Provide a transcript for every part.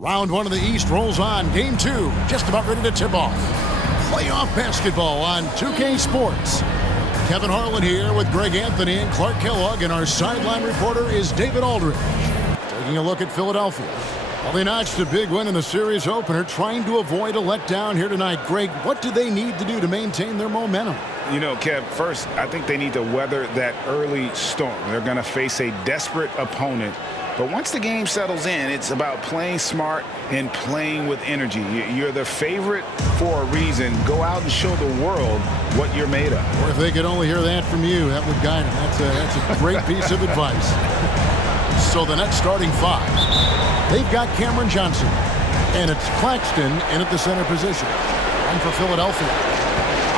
Round one of the East rolls on. Game two, just about ready to tip off. Playoff basketball on 2K Sports. Kevin Harlan here with Greg Anthony and Clark Kellogg, and our sideline reporter is David Aldridge. Taking a look at Philadelphia. Well, they notched a big win in the series opener, trying to avoid a letdown here tonight. Greg, what do they need to do to maintain their momentum? You know, Kev, first, I think they need to weather that early storm. They're going to face a desperate opponent. But once the game settles in, it's about playing smart and playing with energy. You're the favorite for a reason. Go out and show the world what you're made of. Or if they could only hear that from you, that would guide them. That's a great piece of advice. So the Nets starting five. They've got Cameron Johnson, and it's Claxton in at the center position. And for Philadelphia,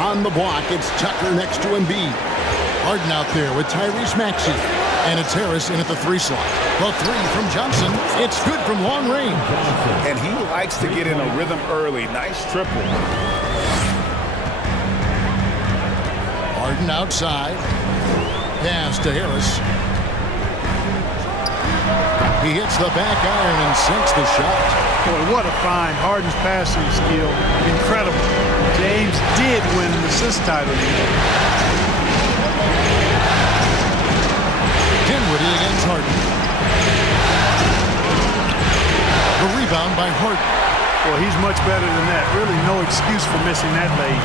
on the block, it's Tucker next to Embiid. Harden out there with Tyrese Maxey. And it's Harris in at the three slot. The three from Johnson. It's good from long range. And he likes to get in a rhythm early. Nice triple. Harden outside. Pass to Harris. He hits the back iron and sinks the shot. Boy, what a find. Harden's passing skill. Incredible. James did win an assist title. Dinwiddie against Harden. The rebound by Harden. Well, he's much better than that. Really no excuse for missing that lane.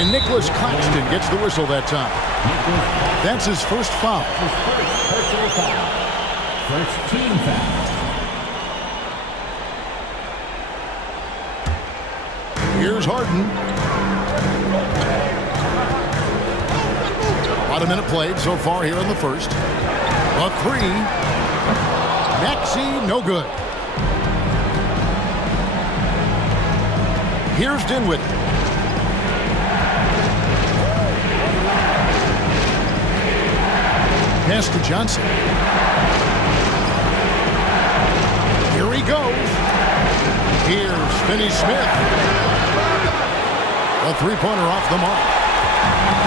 And Nicholas Claxton gets the whistle that time. That's his first foul. Personal foul. First team foul. Here's Harden. About a minute played so far here in the first. A three. Maxey, no good. Here's Dinwiddie. Pass to Johnson. Here he goes. Here's Finney-Smith. A three-pointer off the mark.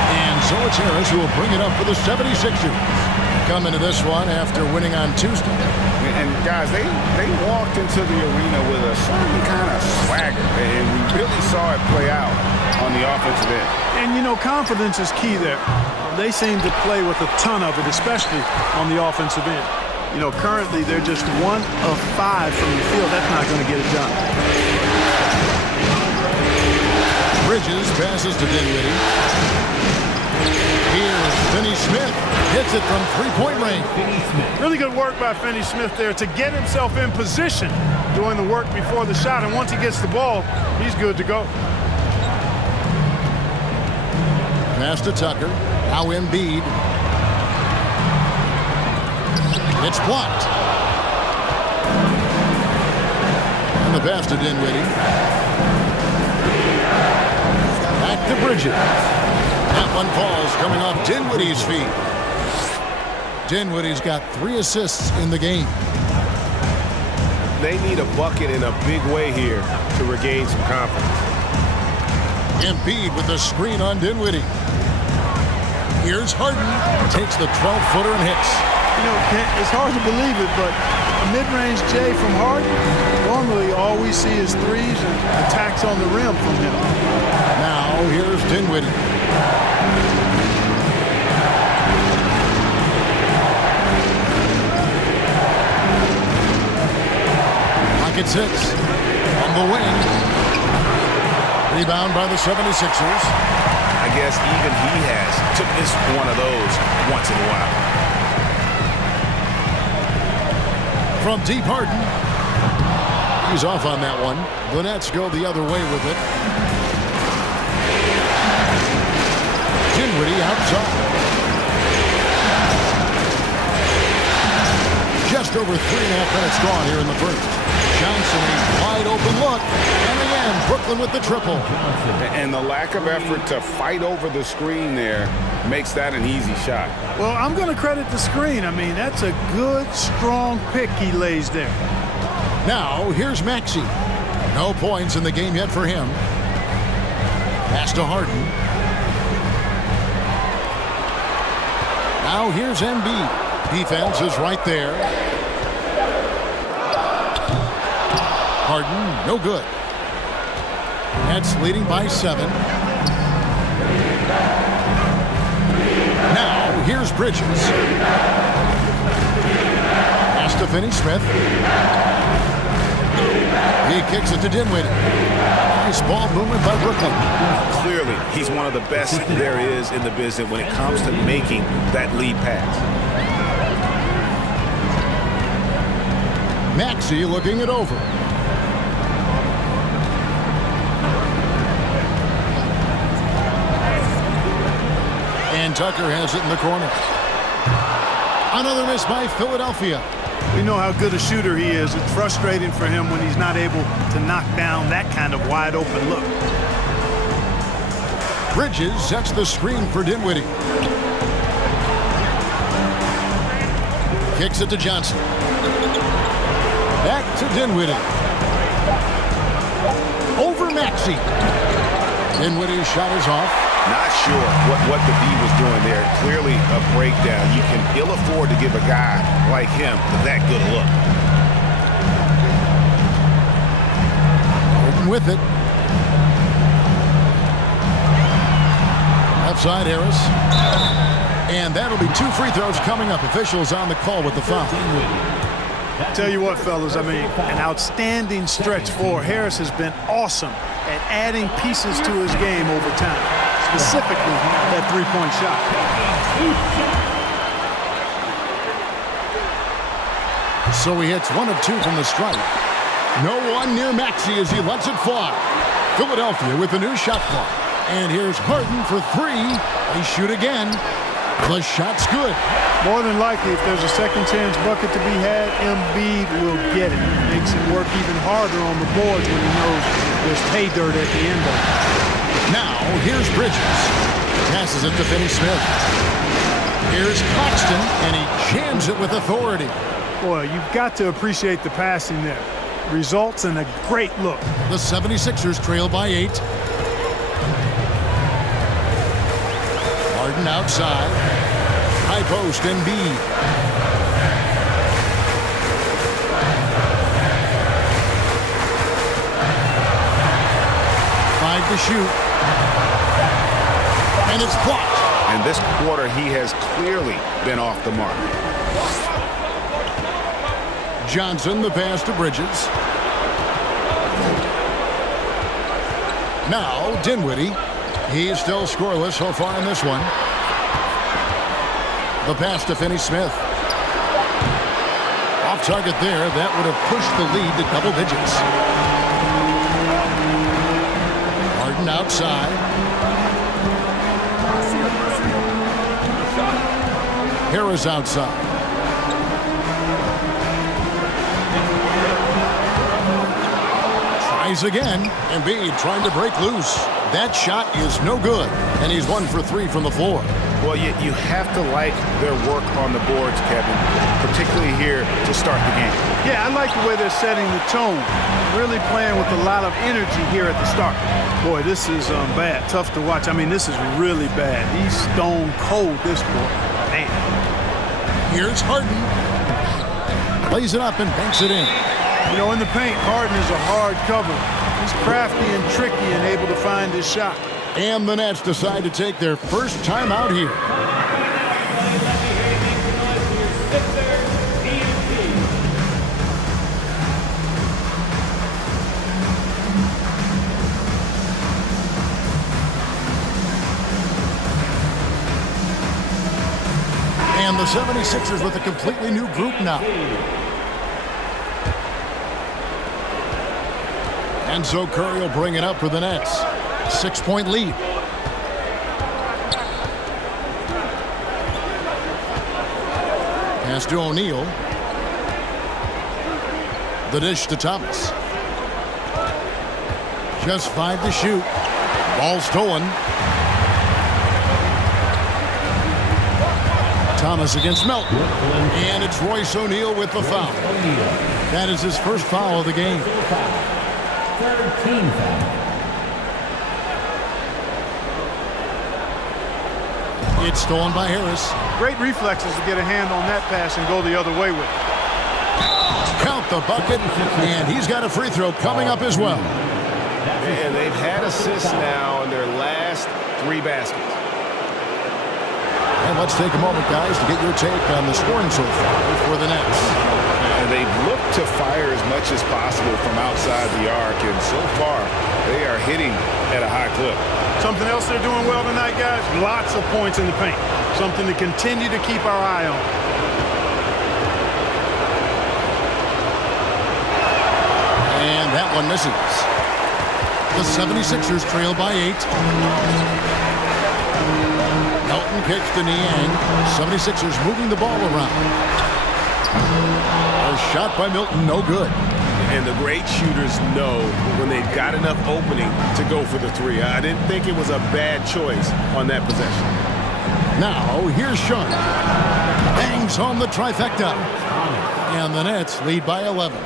And so it's Harris who will bring it up for the 76ers. Come into this one after winning on Tuesday. And guys, they walked into the arena with a certain kind of swagger. And we really saw it play out on the offensive end. And, you know, confidence is key there. They seem to play with a ton of it, especially on the offensive end. You know, currently they're just 1 of 5 from the field. That's not going to get it done. Bridges passes to Dinwiddie. Here's Finney-Smith. Hits it from three-point range. Really good work by Finney-Smith there to get himself in position doing the work before the shot. And once he gets the ball, he's good to go. Pass to Tucker. Now Embiid. It's blocked. And the pass to Dinwiddie. Back to Bridges. That one falls coming off Dinwiddie's feet. Dinwiddie's got 3 assists in the game. They need a bucket in a big way here to regain some confidence. Embiid with the screen on Dinwiddie. Here's Harden. Takes the 12-footer and hits. You know, it's hard to believe it, but a mid-range J from Harden, normally all we see is threes and attacks on the rim from him. Now here's Dinwiddie. Pocket 6 on the wing. Rebound by the 76ers. I guess even he has took this one of those once in a while. From deep, Harden. He's off on that one. The Nets go the other way with it. Dinwiddie outside. Just over 3.5 minutes gone here in the first. Johnson, a wide open look. And again, Brooklyn with the triple. And the lack of effort to fight over the screen there makes that an easy shot. Well, I'm going to credit the screen. I mean, that's a good, strong pick he lays there. Now, here's Maxey. No points in the game yet for him. Pass to Harden. Now here's Embiid. Defense is right there. Harden, no good. Nets leading by 7. Now, here's Bridges. Pass to Finney-Smith. He kicks it to Dinwiddie. Nice ball movement by Brooklyn. Clearly, he's one of the best there is in the business when it comes to making that lead pass. Maxey looking it over. And Tucker has it in the corner. Another miss by Philadelphia. We know how good a shooter he is. It's frustrating for him when he's not able to knock down that kind of wide open look. Bridges sets the screen for Dinwiddie. Kicks it to Johnson. Back to Dinwiddie. Over Maxey. Dinwiddie's shot is off. Not sure what the D was doing there. Clearly a breakdown. You can ill afford to give a guy like him that good a look. Open with it. Left side, Harris. And that'll be 2 free throws coming up. Officials on the call with the foul. Tell you what, fellas, I mean, an outstanding stretch for Harris has been awesome at adding pieces to his game over time, specifically that three-point shot. So he hits 1 of 2 from the stripe. No one near Maxey as he lets it fly. Philadelphia with a new shot clock. And here's Harden for 3. They shoot again. The shot's good. More than likely, if there's a second chance bucket to be had, Embiid will get it. Makes him work even harder on the boards when he knows there's pay dirt at the end of it. Now, here's Bridges. Passes it to Finney-Smith. Here's Claxton, and he jams it with authority. Boy, you've got to appreciate the passing there. Results in a great look. The 76ers trail by 8. Harden outside. High post, Embiid. To shoot. And it's blocked. And this quarter, he has clearly been off the mark. Johnson, the pass to Bridges. Now, Dinwiddie. He's still scoreless so far in this one. The pass to Finney-Smith. Off target there. That would have pushed the lead to double digits. Outside. Harris outside. Tries again. Embiid trying to break loose. That shot is no good. And he's 1 for 3 from the floor. Well, you have to like their work on the boards, Kevin, particularly here to start the game. Yeah, I like the way they're setting the tone. Really playing with a lot of energy here at the start. Boy, this is bad. Tough to watch. I mean, this is really bad. He's stone cold, this boy. Man. Here's Harden. Plays it up and banks it in. You know, in the paint, Harden is a hard cover. He's crafty and tricky and able to find his shot. And the Nets decide to take their first time out here. And the 76ers with a completely new group now. And so Curry will bring it up for the Nets. 6-point lead. Pass to O'Neal. The dish to Thomas. Just 5 to shoot. Ball stolen. Thomas against Melton. And it's Royce O'Neal with the foul. That is his first foul of the game. Third team foul. It's stolen by Harris. Great reflexes to get a hand on that pass and go the other way with it. count the bucket, and he's got a free throw coming up as well. And they've had assists now in their last 3 baskets. And let's take a moment, guys, to get your take on the scoring so far for the Nets. And they've looked to fire as much as possible from outside the arc, and so far they are hitting at a high clip. Something else they're doing well tonight, guys, lots of points in the paint. Something to continue to keep our eye on. And that one misses. The 76ers trail by 8. Melton kicks to Niang. 76ers moving the ball around. A shot by Milton, no good. And the great shooters know when they've got enough opening to go for the 3. I didn't think it was a bad choice on that possession. Now, here's Sean. Bangs home the trifecta. And the Nets lead by 11.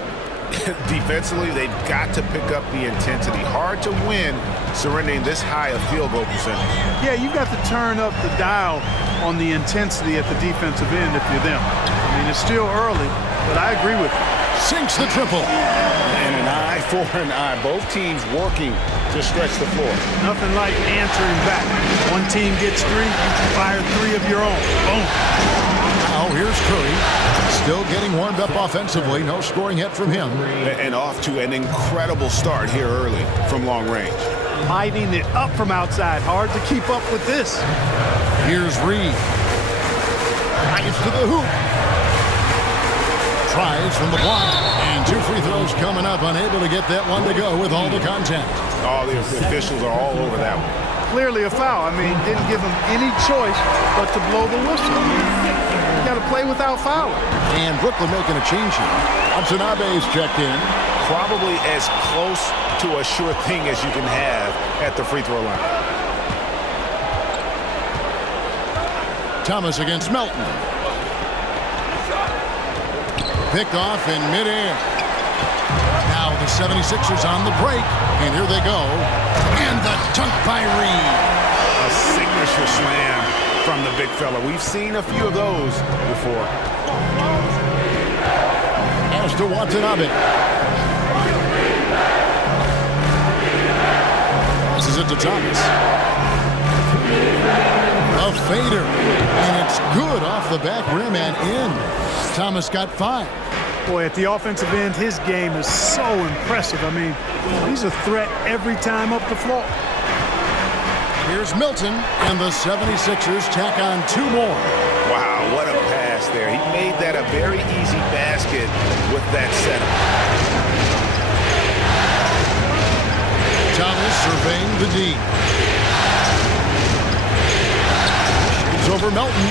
Defensively, they've got to pick up the intensity. Hard to win surrendering this high a field goal percentage. Yeah, you've got to turn up the dial on the intensity at the defensive end if you're them. I mean, it's still early, but I agree with you. Sinks the triple. And an eye for an eye. Both teams working to stretch the floor. Nothing like answering back. One team gets 3, you fire 3 of your own. Boom. Now here's Curry. Still getting warmed up offensively. No scoring hit from him. And off to an incredible start here early from long range. Lighting it up from outside. Hard to keep up with this. Here's Reed. Drives to the hoop. Tries from the block. And 2 free throws coming up. Unable to get that one to go with all the contact. All the officials are all over that one. Clearly a foul. I mean, didn't give him any choice but to blow the whistle. You got to play without fouling. And Brooklyn making a change here. Watanabe's checked in. Probably as close to a sure thing as you can have at the free throw line. Thomas against Melton. Picked off in midair. Now the 76ers on the break. And here they go. And the dunk by Reed. A signature slam from the big fella. We've seen a few of those before. As to Watanabe. This is it to Thomas. A fader. And it's good off the back rim and in. Thomas got 5. Boy, at the offensive end, his game is so impressive. I mean, he's a threat every time up the floor. Here's Milton, and the 76ers tack on 2 more. Wow, what a pass there. He made that a very easy basket with that setup. Thomas surveying the D. Shoots over Melton.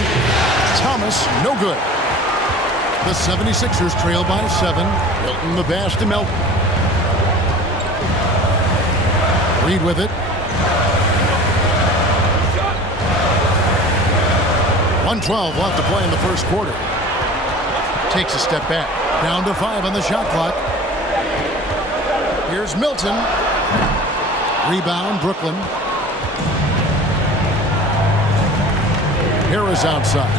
Thomas, no good. The 76ers trail by 7. Milton the pass to Melton. Reed with it. 1:12 left to play in the first quarter. Takes a step back. Down to 5 on the shot clock. Here's Milton. Rebound, Brooklyn. Harris outside.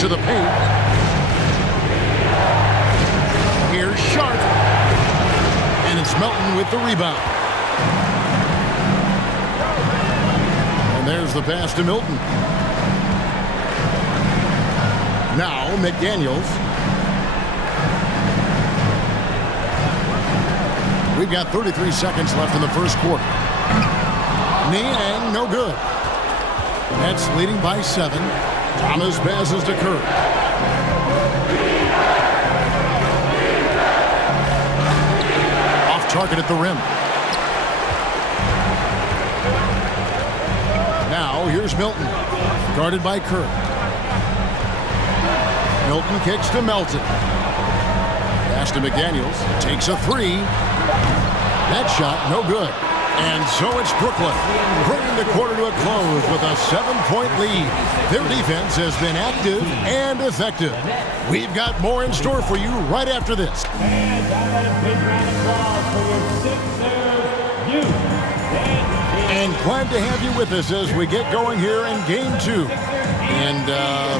To the paint. Here's Sharp. And it's Melton with the rebound. And there's the pass to Milton. Now McDaniels. We've got 33 seconds left in the first quarter. Niang, no good. Nets leading by 7. Thomas passes to Curry. Off target at the rim. Now here's Milton, guarded by Curry. Milton kicks to Melton. Pass to McDaniels. Takes a 3. That shot, no good. And so it's Brooklyn, bringing the quarter to a close with a 7-point lead. Their defense has been active and effective. We've got more in store for you right after this. And a big round of applause for your Sixers youth. And glad to have you with us as we get going here in Game 2. And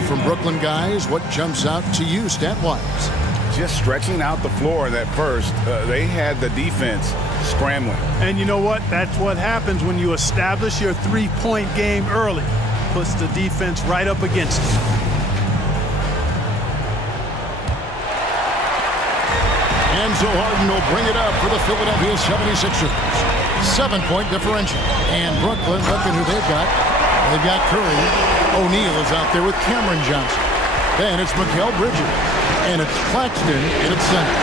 from Brooklyn, guys, what jumps out to you stat-wise? just stretching out the floor in that first. They had the defense scrambling. And you know what? That's what happens when you establish your three-point game early. Puts the defense right up against it. And so Harden will bring it up for the Philadelphia 76ers. 7-point differential. And Brooklyn, looking who they've got. They've got Curry. O'Neal is out there with Cameron Johnson. Then it's Mikal Bridges. And it's Claxton in its center.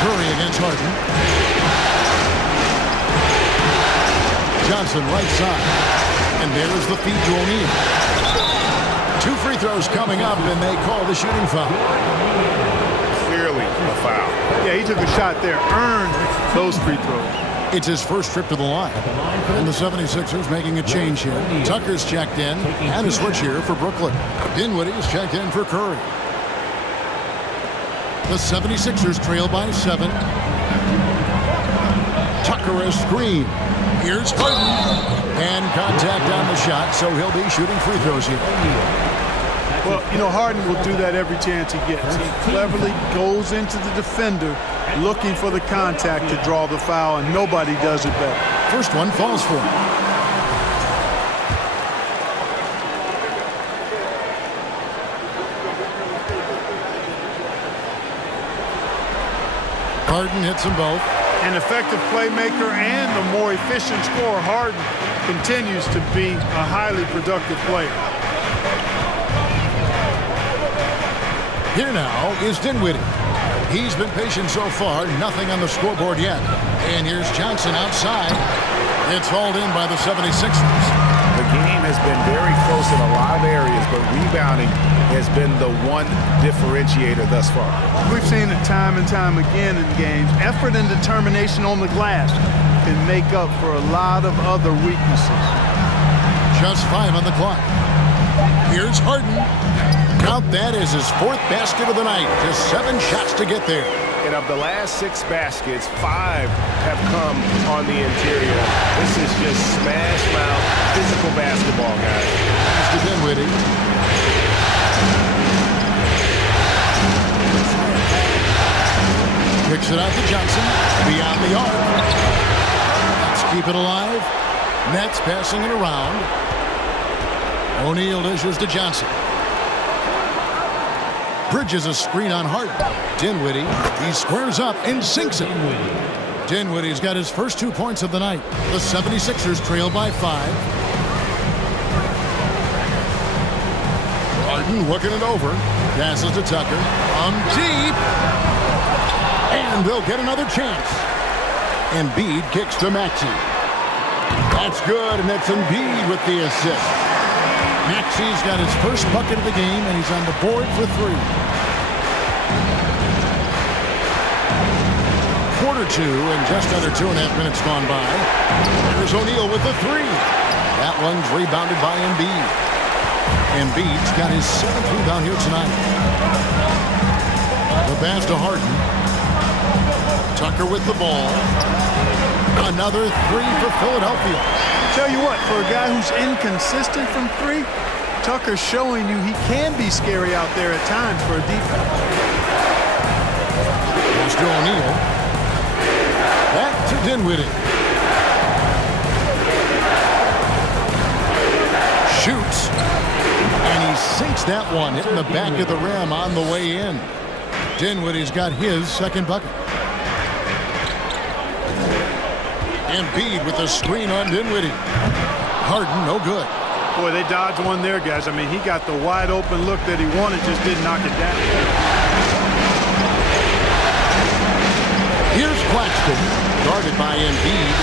Curry against Harden. Johnson right side. And there's the feed to O'Neal. 2 free throws coming up, and they call the shooting foul. Clearly a foul. Yeah, he took a shot there, earned those free throws. It's his first trip to the line. And the 76ers making a change here. Tucker's checked in, and a switch here for Brooklyn. Dinwiddie is checked in for Curry. The 76ers trail by 7. Tucker a screen. Here's Harden. And contact on the shot, so he'll be shooting free throws here. Well, you know, Harden will do that every chance he gets. He cleverly goes into the defender looking for the contact to draw the foul, and nobody does it better. First one falls for him. Harden hits them both. An effective playmaker and the more efficient scorer, Harden continues to be a highly productive player. Here now is Dinwiddie. He's been patient so far, nothing on the scoreboard yet. And here's Johnson outside. It's hauled in by the 76ers. The game has been very close in a lot of areas, but rebounding has been the one differentiator thus far. We've seen it time and time again in games. Effort and determination on the glass can make up for a lot of other weaknesses. Just 5 on the clock. Here's Harden. Count that as his 4th basket of the night. Just 7 shots to get there. And of the last 6 baskets, 5 have come on the interior. This is just smash mouth physical basketball, guys. Mr. Dinwiddie. Kicks it out to Johnson. Beyond the arc. Let's keep it alive. Nets passing it around. O'Neal dishes to Johnson. Bridges a screen on Harden. Dinwiddie, he squares up and sinks it. Dinwiddie's got his first 2 points of the night. The 76ers trail by 5. Harden working it over. Passes to Tucker. Deep. And they'll get another chance. Embiid kicks to Maxey. That's good, and that's Embiid with the assist. Maxey's got his first bucket of the game, and he's on the board for 3. Quarter 2, and just under 2.5 minutes gone by. There's O'Neal with the 3. That one's rebounded by Embiid. Embiid's got his 7th rebound here tonight. The pass to Harden. Tucker with the ball. Another 3 for Philadelphia. Tell you what, for a guy who's inconsistent from 3, Tucker's showing you he can be scary out there at times for a defense. Pass to O'Neal. Back to Dinwiddie. Shoots. And he sinks that one, hitting the back of the rim on the way in. Dinwiddie's got his 2nd bucket. Embiid with a screen on Dinwiddie. Harden, no good. Boy, they dodged one there, guys. I mean, he got the wide open look that he wanted, just didn't knock it down. Here's Claxton, guarded by Embiid.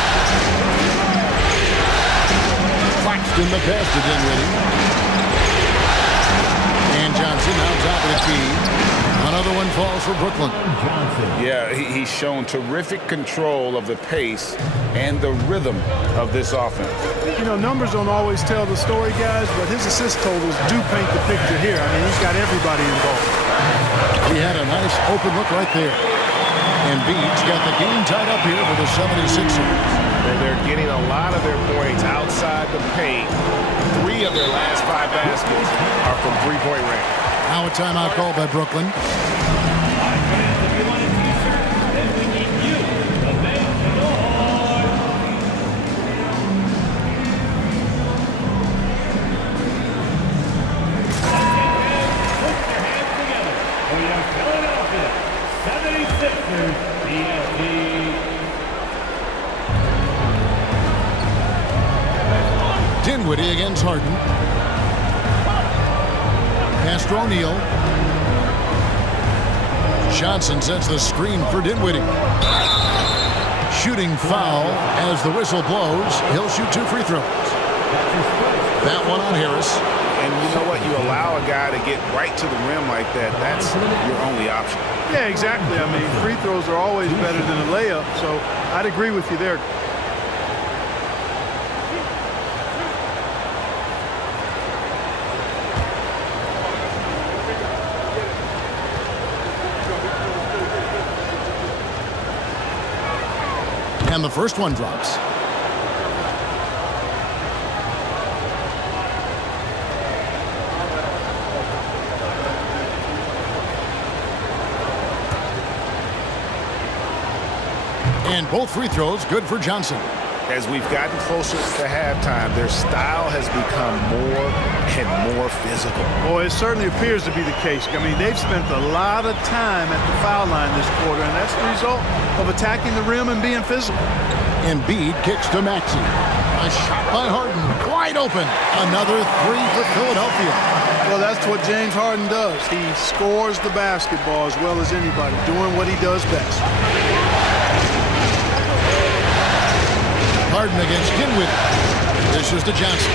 Claxton the pass to Dinwiddie. And Johnson now top of the key. Another one falls for Brooklyn. Yeah, he's shown terrific control of the pace and the rhythm of this offense. You know, numbers don't always tell the story, guys, but his assist totals do paint the picture here. I mean, he's got everybody involved. He had a nice open look right there. Embiid's got the game tied up here for the 76ers. And they're getting a lot of their points outside the paint. 3 of their last 5 baskets are from 3-point range. Now a timeout called by Brooklyn. If you want a t-shirt, then we need you, the man to go hard. Put your hands together for your Philadelphia 76ers PLC. Dinwiddie against Harden. Pass to O'Neal. Johnson sets the screen for Dinwiddie. Shooting foul as the whistle blows. He'll shoot 2 free throws. That one on Harris. And you know what? You allow a guy to get right to the rim like that. That's your only option. Yeah, exactly. I mean, free throws are always better than a layup, so I'd agree with you there. And the first one drops. And both free throws good for Johnson. As we've gotten closer to halftime, their style has become more and more physical. Boy, it certainly appears to be the case. I mean, they've spent a lot of time at the foul line this quarter, and that's the result of attacking the rim and being physical. Embiid kicks to Maxey. A shot by Harden, wide open. Another 3 for Philadelphia. Well, that's what James Harden does. He scores the basketball as well as anybody, doing what he does best. Harden against Dinwiddie. This is to Johnson.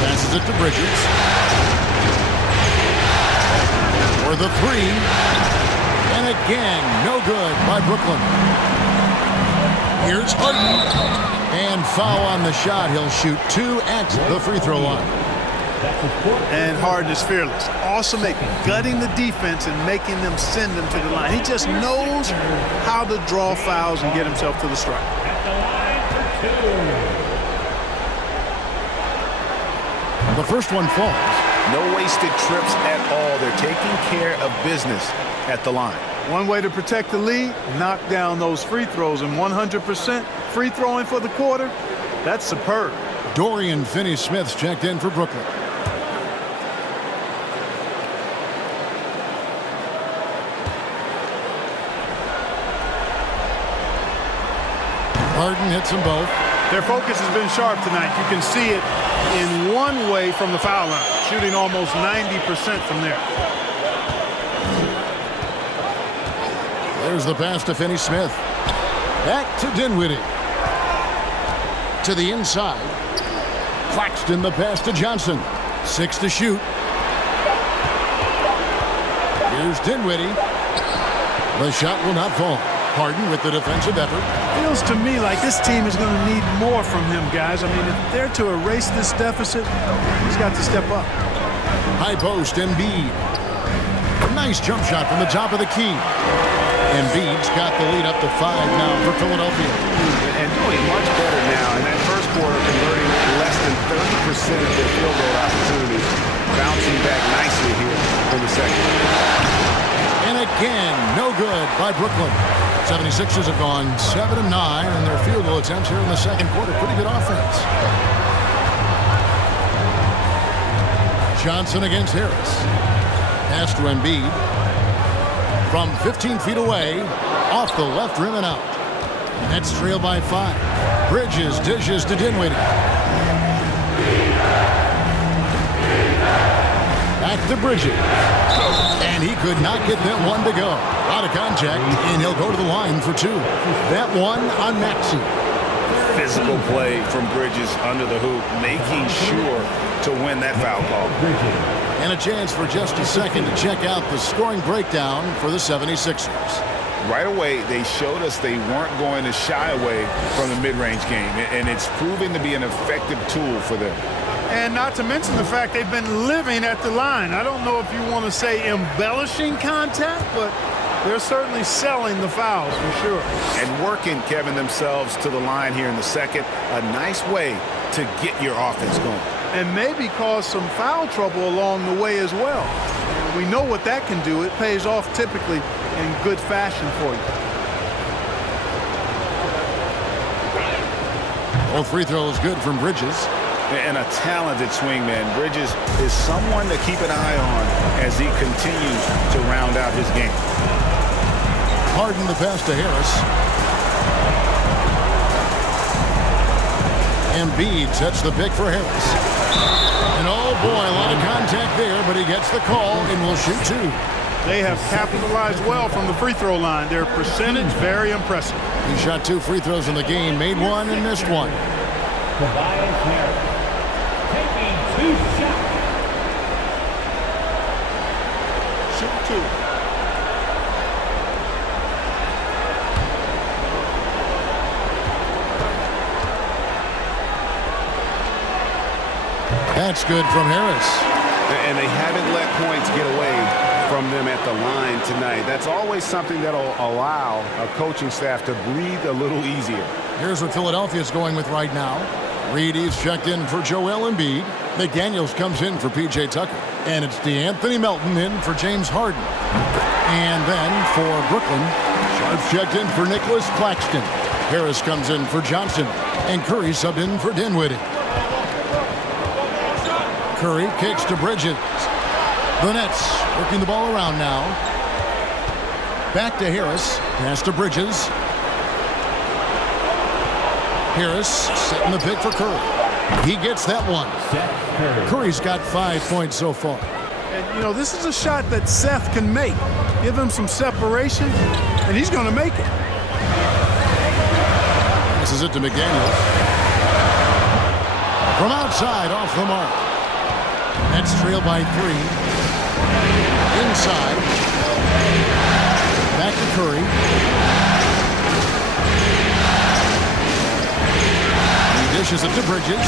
Passes it to Bridges. For the 3. And again, no good by Brooklyn. Here's Harden. And foul on the shot. He'll shoot 2 at the free throw line. And Harden is fearless. Awesome at gutting the defense and making them send them to the line. He just knows how to draw fouls and get himself to the strike. The first one falls. No wasted trips at all. They're taking care of business at the line. One way to protect the lead, knock down those free throws, and 100% free throwing for the quarter, that's superb. Dorian Finney-Smith's checked in for Brooklyn. Harden hits them both. Their focus has been sharp tonight. You can see it in one way from the foul line, shooting almost 90% from there. There's the pass to Finney-Smith. Back to Dinwiddie. To the inside. Claxton the pass to Johnson. 6 to shoot. Here's Dinwiddie. The shot will not fall. Harden with the defensive effort. Feels to me like this team is going to need more from him, guys. I mean, if they're to erase this deficit, he's got to step up. High post, Embiid. Nice jump shot from the top of the key. Embiid's got the lead up to 5 now for Philadelphia. And doing much better now in that first quarter, converting less than 30% of their field goal opportunities. Bouncing back nicely here in the second. And again, no good by Brooklyn. 76ers have gone 7-9 in their field goal attempts here in the second quarter. Pretty good offense. Johnson against Harris. Pass to Embiid. From 15 feet away, off the left rim and out. Nets trail by 5. Bridges dishes to Dinwiddie. Back to Bridges. And he could not get that one to go. Out of contact, and he'll go to the line for 2. That one on Maxey. Physical play from Bridges under the hoop, making sure to win that foul call. And a chance for just a second to check out the scoring breakdown for the 76ers. Right away, they showed us they weren't going to shy away from the mid-range game, and it's proving to be an effective tool for them. And not to mention the fact they've been living at the line. I don't know if you want to say embellishing contact, but they're certainly selling the fouls for sure. And working, Kevin, themselves to the line here in the second. A nice way to get your offense going. And maybe cause some foul trouble along the way as well. We know what that can do. It pays off typically in good fashion for you. Both free throws good from Bridges. And a talented swingman. Bridges is someone to keep an eye on as he continues to round out his game. Harden the pass to Harris. Embiid sets the pick for Harris. And oh boy, a lot of contact there, but he gets the call and will shoot two. They have capitalized well from the free throw line. Their percentage, very impressive. He shot 2 free throws in the game, made one and missed one. Tobias Harris taking 2 shots. Shoot two. That's good from Harris. And they haven't let points get away from them at the line tonight. That's always something that'll allow a coaching staff to breathe a little easier. Here's what Philadelphia's going with right now. Reedy's checked in for Joel Embiid. McDaniels comes in for P.J. Tucker. And it's DeAnthony Melton in for James Harden. And then for Brooklyn, Sharp's checked in for Nicholas Claxton. Harris comes in for Johnson. And Curry subbed in for Dinwiddie. Curry kicks to Bridges. The Nets working the ball around now. Back to Harris. Pass to Bridges. Harris setting the pick for Curry. He gets that one. Curry's got 5 points so far. And, you know, this is a shot that Seth can make. Give him some separation, and he's going to make it. This is it to McDaniels. From outside, off the mark. Nets trail by 3. Inside. Back to Curry. He dishes it to Bridges.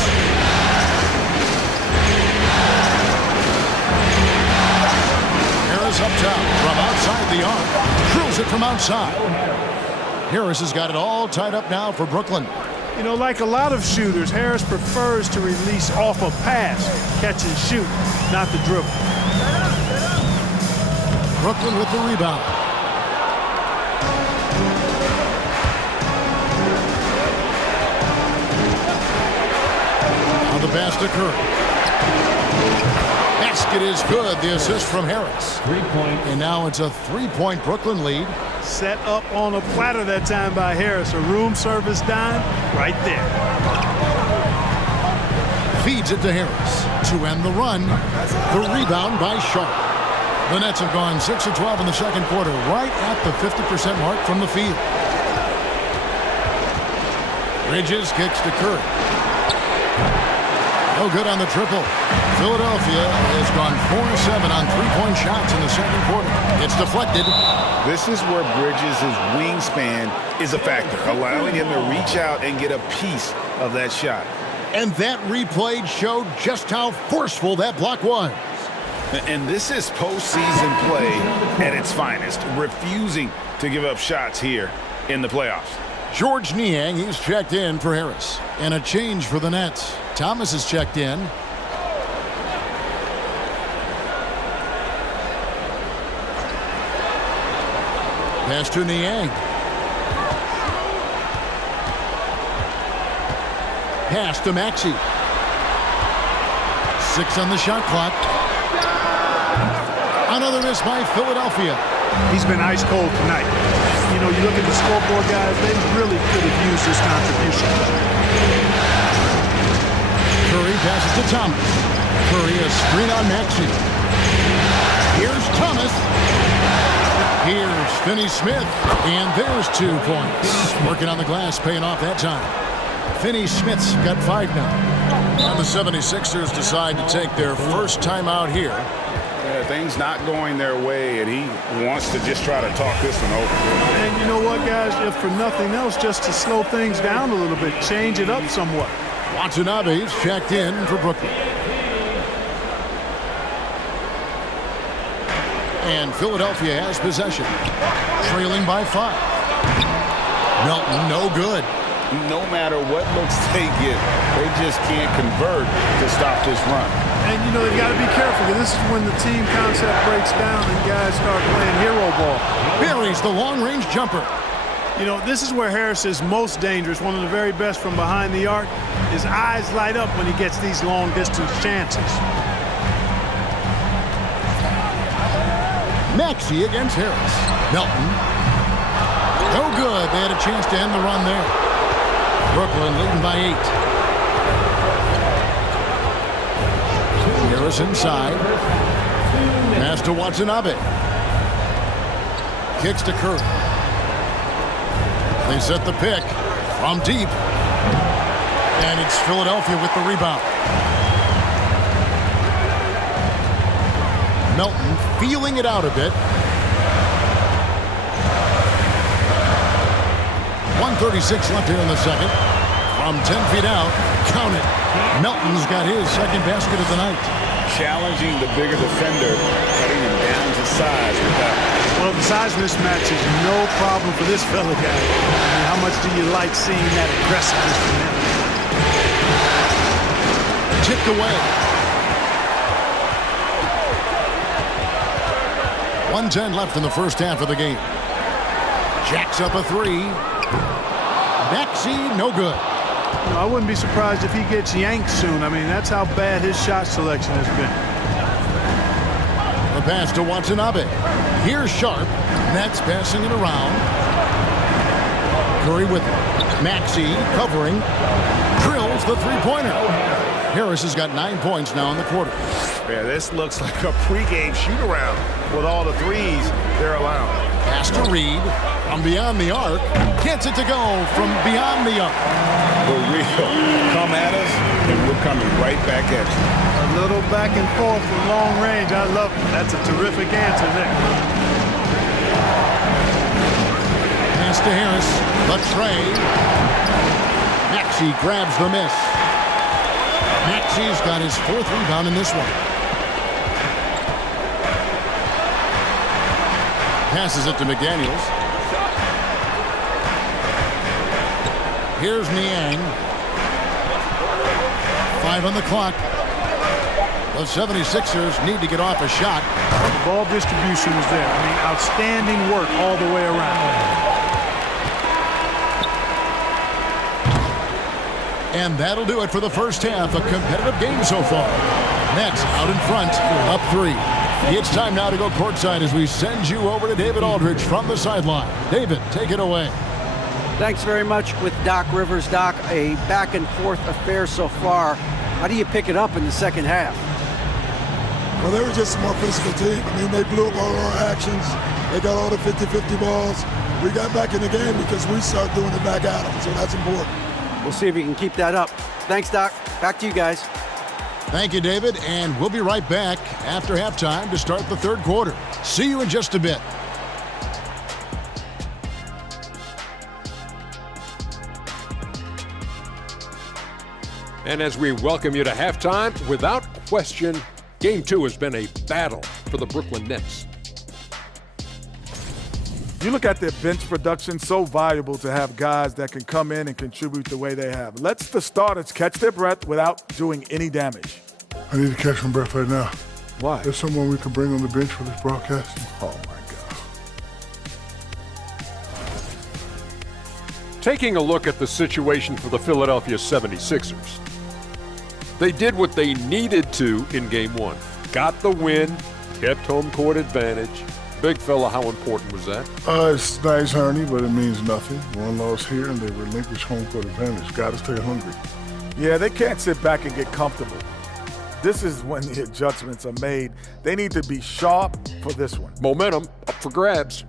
Harris up top from outside the arc. Drills it from outside. Harris has got it all tied up now for Brooklyn. You know, like a lot of shooters, Harris prefers to release off a pass, catch and shoot, not the dribble. Brooklyn with the rebound. On the pass to Curry. Basket is good. The assist from Harris. 3 points. And now it's a 3-point Brooklyn lead. Set up on a platter that time by Harris. A room service dime right there. Feeds it to Harris to end the run. The rebound by Sharp. The Nets have gone 6 of 12 in the second quarter, right at the 50% mark from the field. Bridges kicks to Curry. No good on the triple. Philadelphia has gone 4 of 7 on 3-point shots in the second quarter. It's deflected. This is where Bridges' wingspan is a factor, allowing him to reach out and get a piece of that shot. And that replay showed just how forceful that block was. And this is postseason play at its finest, refusing to give up shots here in the playoffs. George Niang, he's checked in for Harris. And a change for the Nets. Thomas is checked in. Pass to Niang. Pass to Maxey. 6 on the shot clock. Another miss by Philadelphia. He's been ice cold tonight. You know, you look at the scoreboard, guys, they really could have used his contribution. Curry passes to Thomas. Curry a screen on Maxey. Here's Thomas. Here's Finney-Smith. And there's 2 points. Working on the glass, paying off that time. Finney-Smith's got 5 now. And the 76ers decide to take their first time out here. Yeah, things not going their way, and he wants to just try to talk this one over. And you know what, guys? If for nothing else, just to slow things down a little bit, change it up somewhat. Watanabe's checked in for Brooklyn. And Philadelphia has possession. Trailing by 5. Melton, no good. No matter what looks they get, they just can't convert to stop this run. And, you know, they've got to be careful, because this is when the team concept breaks down and guys start playing hero ball. Buries the long-range jumper. You know, this is where Harris is most dangerous, one of the very best from behind the arc. His eyes light up when he gets these long-distance chances. Maxey against Harris. Melton. No good. They had a chance to end the run there. Brooklyn leading by 8. Harris inside. Pass to Watanabe. Kicks to Curry. They set the pick from deep. And it's Philadelphia with the rebound. Melton feeling it out a bit. 1:36 left here in the second. From 10 feet out, count it. Melton's got his second basket of the night. Challenging the bigger defender, cutting him down to size with that. Well, the size mismatch is no problem for this fella guy. I mean, how much do you like seeing that aggressiveness from him? Tipped away. 1:10 left in the first half of the game. Jacks up a three. Maxey, no good. You know, I wouldn't be surprised if he gets yanked soon. I mean, that's how bad his shot selection has been. The pass to Watanabe. Here's Sharp. Nets passing it around. Curry with Maxey covering. Drills the three-pointer. Harris has got 9 points now in the quarter. Yeah, this looks like a pregame shoot-around with all the threes they're allowing. Pass to Reed from beyond the arc. Gets it to go from beyond the arc. The real come at us, and we're coming right back at you. A little back and forth from long range. I love it. That's a terrific answer there. Pass to Harris. The tray. Maxey grabs the miss. Maxey's got his 4th rebound in this one. Passes it to McDaniels. Here's Niang. 5 on the clock. The 76ers need to get off a shot. The ball distribution was there. I mean, outstanding work all the way around. And that'll do it for the first half. A competitive game so far. Nets out in front, up 3. It's time now to go courtside as we send you over to David Aldridge from the sideline. David, take it away. Thanks very much with Doc Rivers. Doc, a back-and-forth affair so far. How do you pick it up in the second half? Well, they were just a more physical team. I mean, they blew up all our actions. They got all the 50-50 balls. We got back in the game because we started doing it back at them, so that's important. We'll see if you can keep that up. Thanks, Doc. Back to you guys. Thank you, David, and we'll be right back after halftime to start the third quarter. See you in just a bit. And as we welcome you to halftime, without question, Game 2 has been a battle for the Brooklyn Nets. You look at their bench production, so valuable to have guys that can come in and contribute the way they have. Let's the starters catch their breath without doing any damage. I need to catch my breath right now. Why? There's someone we can bring on the bench for this broadcast. Oh, my God. Taking a look at the situation for the Philadelphia 76ers. They did what they needed to in Game 1. Got the win, kept home court advantage. Big fella, how important was that? It's nice, Ernie, but it means nothing. One loss here, and they relinquish home court advantage. Got to stay hungry. Yeah, they can't sit back and get comfortable. This is when the adjustments are made. They need to be sharp for this one. Momentum up for grabs.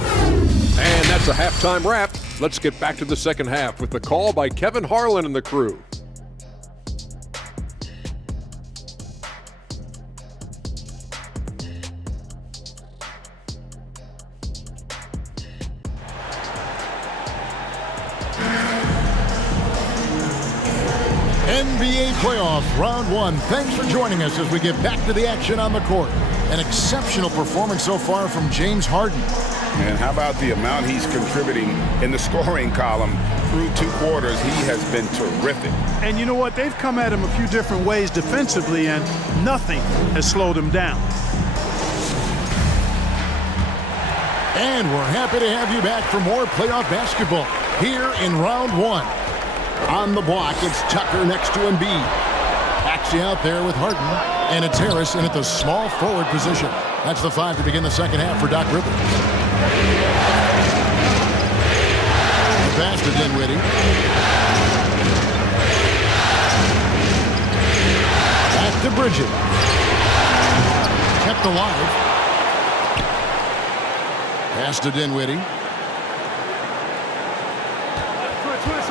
And that's a halftime wrap. Let's get back to the second half with the call by Kevin Harlan and the crew. NBA playoffs, round 1. Thanks for joining us as we get back to the action on the court. An exceptional performance so far from James Harden. And how about the amount he's contributing in the scoring column through 2 quarters? He has been terrific. And you know what? They've come at him a few different ways defensively, and nothing has slowed him down. And we're happy to have you back for more playoff basketball here in round 1. On the block, it's Tucker next to Embiid. Maxey out there with Harden, and it's Harris in at the small forward position. That's the 5 to begin the second half for Doc Rivers. The pass to Dinwiddie. Back to Bridges. Kept alive. Pass to Dinwiddie.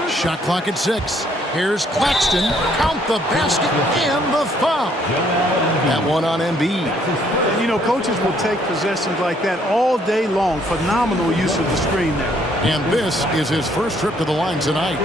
Shot clock at 6. Here's Claxton. Count the basket and the foul. That one on Embiid. And you know, coaches will take possessions like that all day long. Phenomenal use of the screen there. And this is his first trip to the line tonight.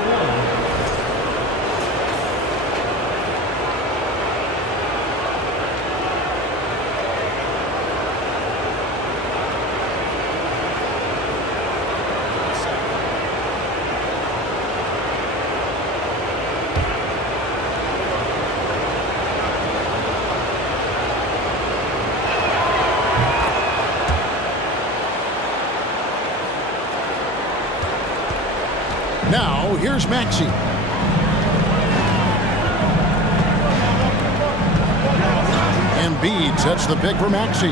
Now, here's Maxey. Embiid sets the pick for Maxey.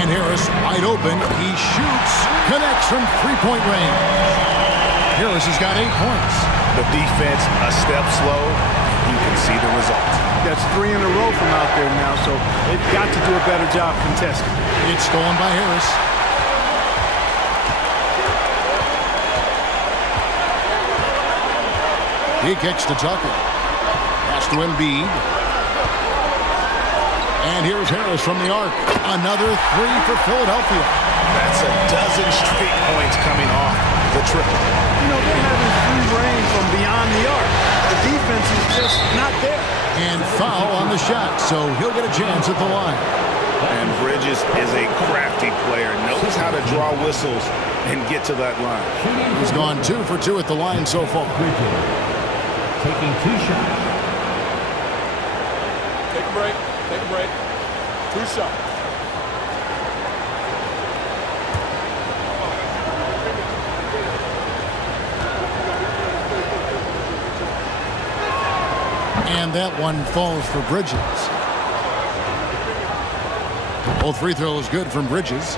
And Harris wide open. He shoots. Connects from three-point range. Harris has got 8 points. The defense a step slow. You can see the result. That's 3 in a row from out there now, so they've got to do a better job contesting. It's stolen by Harris. He kicks to Tucker. Pass to Embiid. And here's Harris from the arc. Another 3 for Philadelphia. That's a dozen straight points coming off the triple. You know, they're having free reign from beyond the arc. The defense is just not there. And foul on the shot, so he'll get a chance at the line. And Bridges is a crafty player. Knows how to draw whistles and get to that line. He's gone 2 for 2 at the line so far. Taking 2 shots. Take a break. Take a break. 2 shots. And that one falls for Bridges. Both free throws good from Bridges.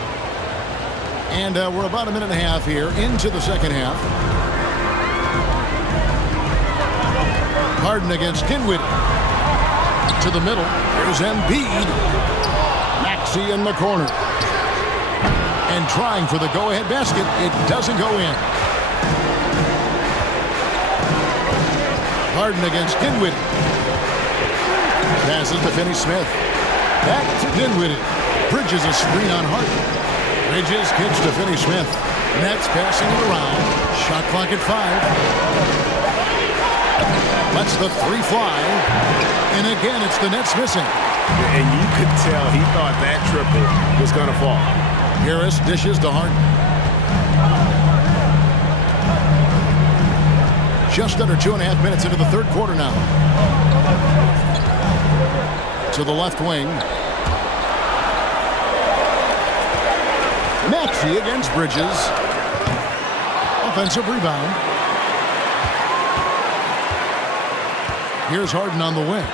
And we're about a minute and a half here into the second half. Harden against Dinwiddie. To the middle. Here's Embiid. Maxey in the corner. And trying for the go-ahead basket. It doesn't go in. Harden against Dinwiddie. Passes to Finney-Smith. Back to Dinwiddie. Bridges a screen on Harden. Bridges kicks to Finney-Smith. Nets passing it around. Shot clock at 5. Lets the 3 fly. And again, it's the Nets missing. And you could tell he thought that triple was going to fall. Harris dishes to Harden. Just under 2.5 minutes into the third quarter now. To the left wing. Maxey against Bridges. Offensive rebound. Here's Harden on the wing.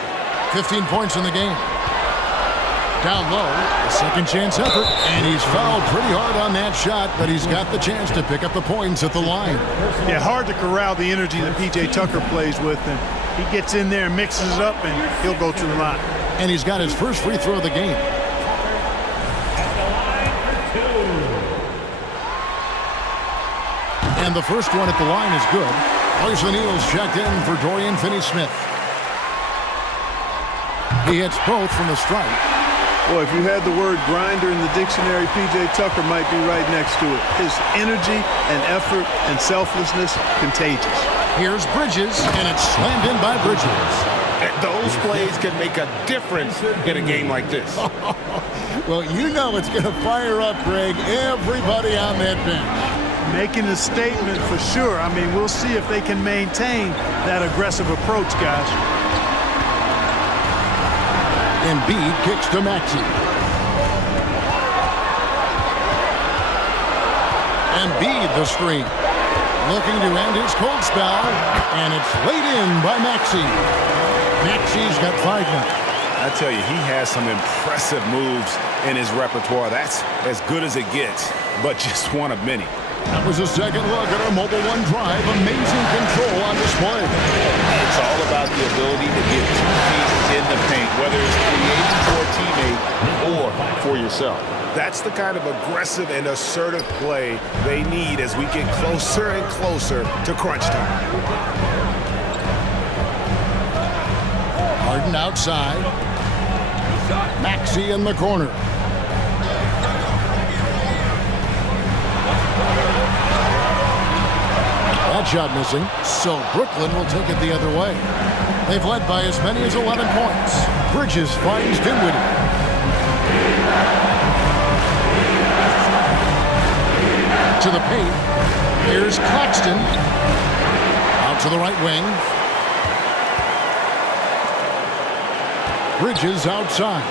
15 points in the game. Down low, a second chance effort, and he's fouled pretty hard on that shot, but he's got the chance to pick up the points at the line. Yeah, hard to corral the energy that P.J. Tucker plays with, and he gets in there and mixes it up, and he'll go to the line. And he's got his first free throw of the game. And the first one at the line is good. Royce O'Neal's checked in for Dorian Finney-Smith. He hits both from the stripe. Boy, if you had the word grinder in the dictionary, P.J. Tucker might be right next to it. His energy and effort and selflessness, contagious. Here's Bridges, and it's slammed in by Bridges. Those plays can make a difference in a game like this. Well, you know it's going to fire up, Greg, everybody on that bench. Making a statement for sure. I mean, we'll see if they can maintain that aggressive approach, guys. Embiid kicks to Maxey. Embiid the screen. Looking to end his cold spell, and it's laid in by Maxey. Maxey's got 5 now. I tell you, he has some impressive moves in his repertoire. That's as good as it gets, but just one of many. That was a second look at our Mobile One drive. Amazing control on display. It's all about the ability to get 2 feet in the paint, whether it's creating for a teammate or for yourself. That's the kind of aggressive and assertive play they need as we get closer and closer to crunch time. Harden outside. Maxey in the corner. That shot missing, so Brooklyn will take it the other way. They've led by as many as 11 points. Bridges finds Dinwiddie. To the paint. Here's Claxton. Out to the right wing. Bridges outside.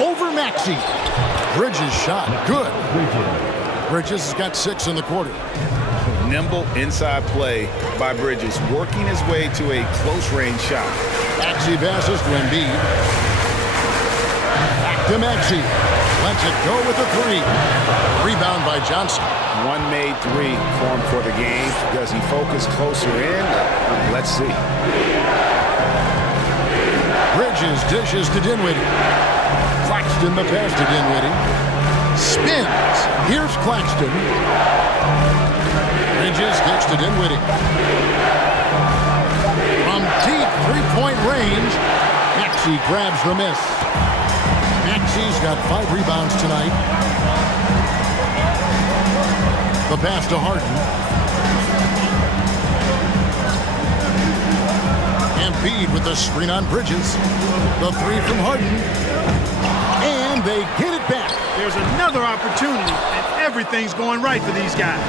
Over Maxey. Bridges shot. Good. Bridges has got 6 in the quarter. Nimble inside play by Bridges, working his way to a close-range shot. Maxey passes to Embiid. Back to Maxey. Lets it go with the 3. Rebound by Johnson. One made 3 for him for the game. Does he focus closer in? Let's see. Bridges dishes to Dinwiddie. Claxton the pass to Dinwiddie. Spins. Here's Claxton. Bridges kicks to Dinwiddie. From deep 3-point range, Maxey grabs the miss. Maxey's got 5 rebounds tonight. The pass to Harden. Embiid with the screen on Bridges. The 3 from Harden. And they get it back. There's another opportunity, and everything's going right for these guys.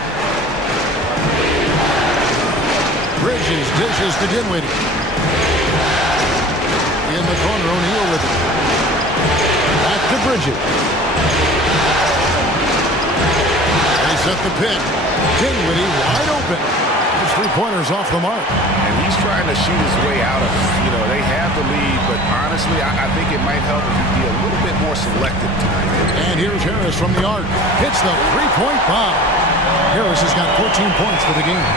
Bridges dishes to Dinwiddie. In the corner, O'Neal with it. Back to Bridges. They set the pick. Dinwiddie wide open. His 3-pointers off the mark. And he's trying to shoot his way out of it. You know, they have the lead, but honestly, I think it might help if he'd be a little bit more selective tonight. And here's Harris from the arc. Hits the 3-point bomb. Harris has got 14 points for the game.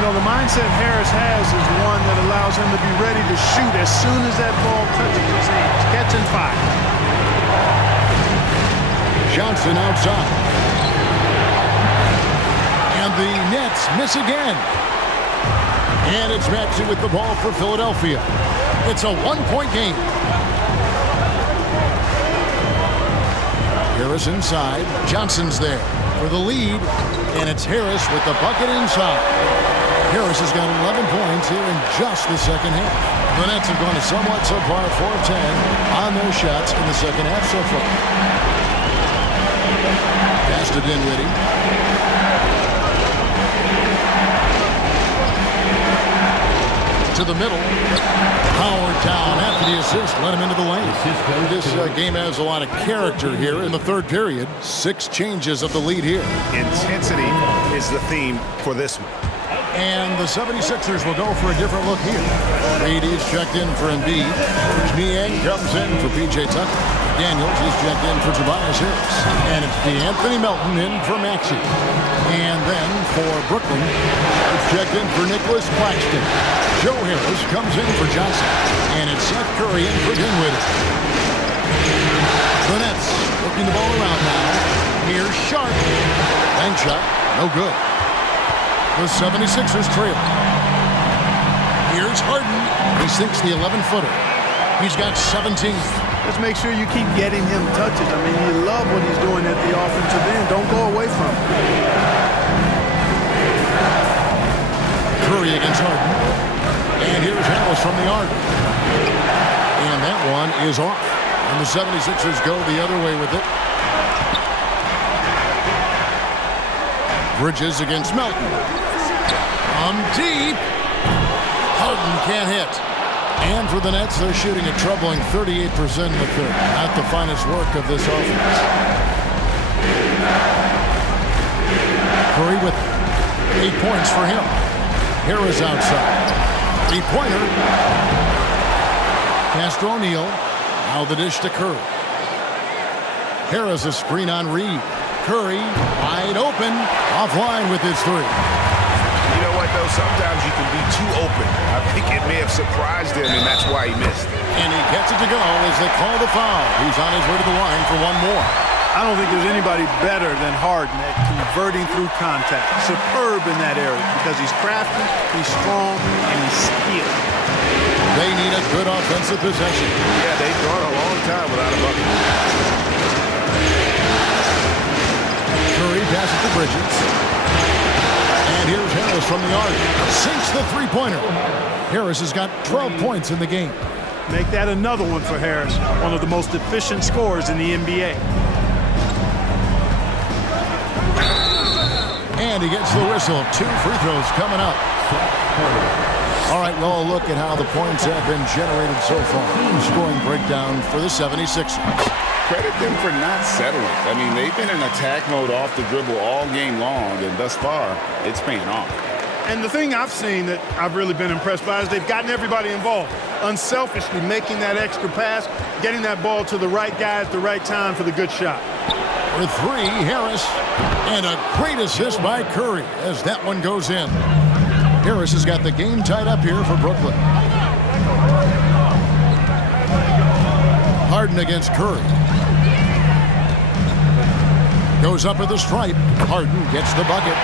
You know, the mindset Harris has is one that allows him to be ready to shoot as soon as that ball touches his hands. Catch and fire. Johnson outside. And the Nets miss again. And it's Maxey with the ball for Philadelphia. It's a 1-point game. Harris inside. Johnson's there for the lead. And it's Harris with the bucket inside. Harris has got 11 points here in just the second half. The Nets have gone a somewhat subpar 4 of 10 on their shots in the second half so far. Pass to Dinwiddie. To the middle. Howard down after the assist. Let him into the lane. This game has a lot of character here in the third period. 6 changes of the lead here. Intensity is the theme for this one. And the 76ers will go for a different look here. Brady's checked in for Embiid. Niang comes in for P.J. Tucker. Daniels is checked in for Tobias Harris. And it's Anthony Melton in for Maxey. And then for Brooklyn, it's checked in for Nicholas Claxton. Joe Harris comes in for Johnson. And it's Seth Curry in for Dinwiddie. The Nets working the ball around now. Here's Sharp. Bank shot, no good. The 76ers trail. Here's Harden. He sinks the 11-footer. He's got 17. Just make sure you keep getting him touches. I mean, you love what he's doing at the offensive end. Don't go away from him. Curry against Harden. And here's Harris from the arc. And that one is off. And the 76ers go the other way with it. Bridges against Melton. From deep. Harden can't hit. And for the Nets, they're shooting a troubling 38% in the third. Not the finest work of this offense. Curry with 8 points for him. Harris outside. Three-pointer. Castro O'Neal. Now the dish to Curry. Harris a screen on Reed. Curry wide open. Offline with his three. You know what, though? Sometimes you can be too open. I think it may have surprised him, and that's why he missed. And he gets it to go as they call the foul. He's on his way to the line for one more. I don't think there's anybody better than Harden at converting through contact. Superb in that area because he's crafty, he's strong, and he's skilled. They need a good offensive possession. Yeah, they've gone a long time without a bucket. Curry passes to Bridges. And here's Harris from the arc. Sinks the three-pointer. Harris has got 12 points in the game. Make that another one for Harris, one of the most efficient scorers in the NBA. And he gets the whistle. 2 free throws coming up. All right, well, look at how the points have been generated so far. Scoring breakdown for the 76ers. Credit them for not settling. I mean, they've been in attack mode off the dribble all game long, and thus far, it's paying off. And the thing I've seen that I've really been impressed by is they've gotten everybody involved. Unselfishly making that extra pass, getting that ball to the right guy at the right time for the good shot. For three, Harris. And a great assist by Curry as that one goes in. Harris has got the game tied up here for Brooklyn. Harden against Curry. Goes up at the stripe. Harden gets the bucket.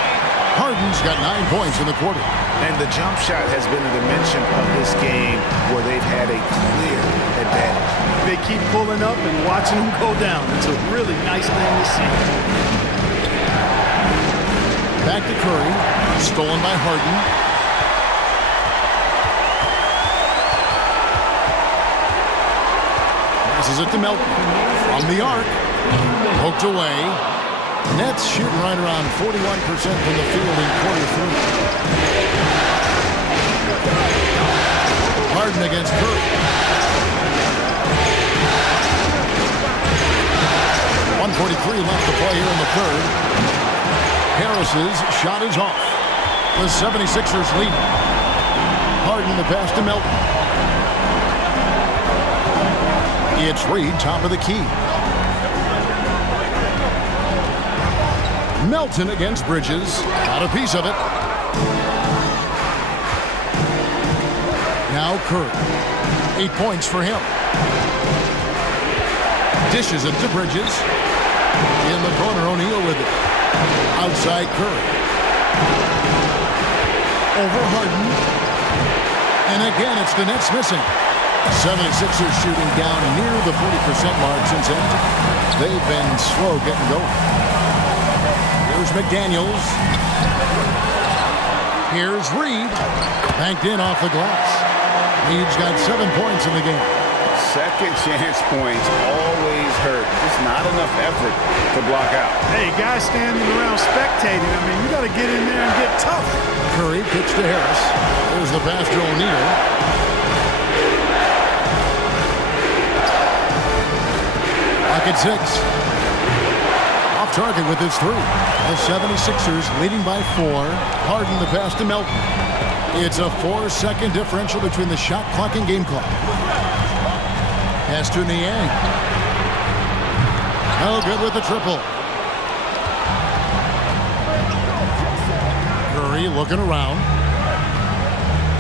Harden's got 9 points in the quarter. And the jump shot has been a dimension of this game where they've had a clear advantage. They keep pulling up and watching them go down. It's a really nice thing to see. Back to Curry. Stolen by Harden. Passes it to Melton. From the arc. Poked away. Nets shooting right around 41% from the field in quarter three. Harden against Curry. 1:43 left to play here in the third. Harris's shot is off. The 76ers lead. Harden the pass to Melton. It's Reed, top of the key. Melton against Bridges. Got a piece of it. Now Curry. 8 points for him. Dishes it to Bridges. In the corner, O'Neal with it. Outside Curry. Over Harden. And again, it's the Nets missing. 76ers shooting down near the 40% mark since entering. They've been slow getting going. Here's McDaniels. Here's Reed. Banked in off the glass. Reed's got 7 points in the game. Second chance points always hurt. Just not enough effort to block out. Hey, guys standing around spectating. I mean, you got to get in there and get tough. Curry kicks to Harris. There's the pass to O'Neal. Pocket 6. Off target with his three. The 76ers leading by 4. Harden the pass to Melton. It's a 4-second differential between the shot clock and game clock. Pass to Niang. No good with the triple. Curry looking around.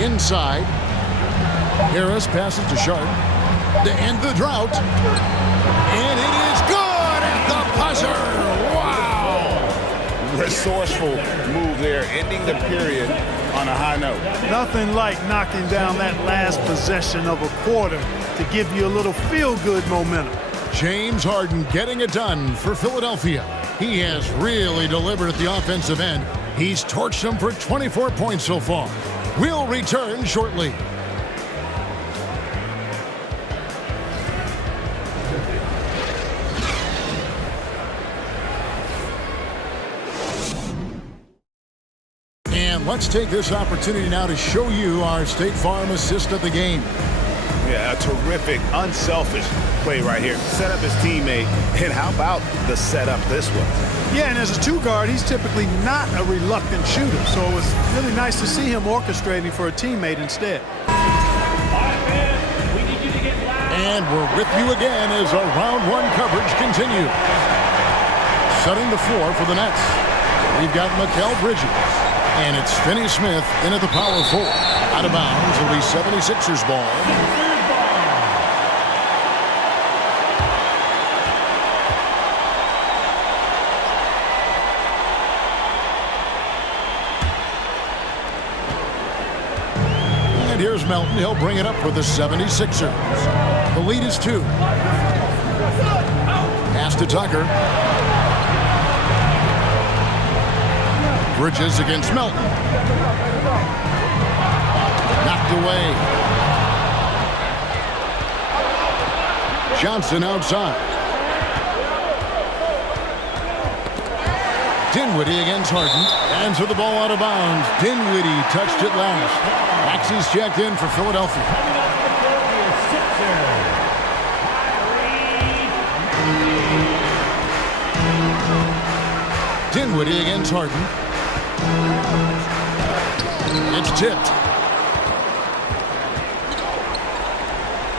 Inside. Harris passes to Sharp to end the drought. And it is good at the buzzer. Wow! Resourceful move there, ending the period on a high note. Nothing like knocking down that last possession of a quarter to give you a little feel-good momentum. James Harden getting it done for Philadelphia. He has really delivered at the offensive end. He's torched them for 24 points so far. We'll return shortly. And let's take this opportunity now to show you our State Farm assist of the game. Yeah, a terrific, unselfish play right here. Set up his teammate, and how about the setup this was? Yeah, and as a two guard, he's typically not a reluctant shooter, so it was really nice to see him orchestrating for a teammate instead. And we're with you again as our round one coverage continues. Setting the floor for the Nets, we've got Mikal Bridges, and it's Finney Smith in at the power forward. Out of bounds, it'll be 76ers ball. Here's Melton. He'll bring it up for the 76ers. The lead is 2. Pass to Tucker. Bridges against Melton. Knocked away. Johnson outside. Dinwiddie against Harden. And to the ball out of bounds. Dinwiddie touched it last. Maxey's checked in for Philadelphia. Dinwiddie against Harden. It's tipped.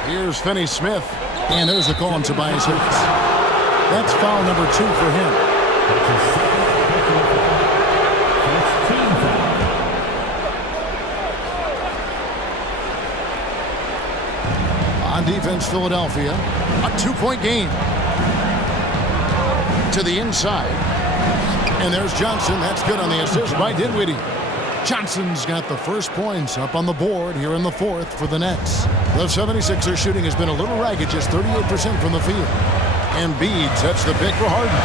Here's Finney Smith. And there's a call on Tobias Harris. That's foul number 2 for him. On defense, Philadelphia. A 2-point game. To the inside. And there's Johnson. That's good on the assist by Dinwiddie. Johnson's got the first points up on the board here in the fourth for the Nets. The 76ers shooting has been a little ragged, just 38% from the field. Embiid sets the pick for Harden.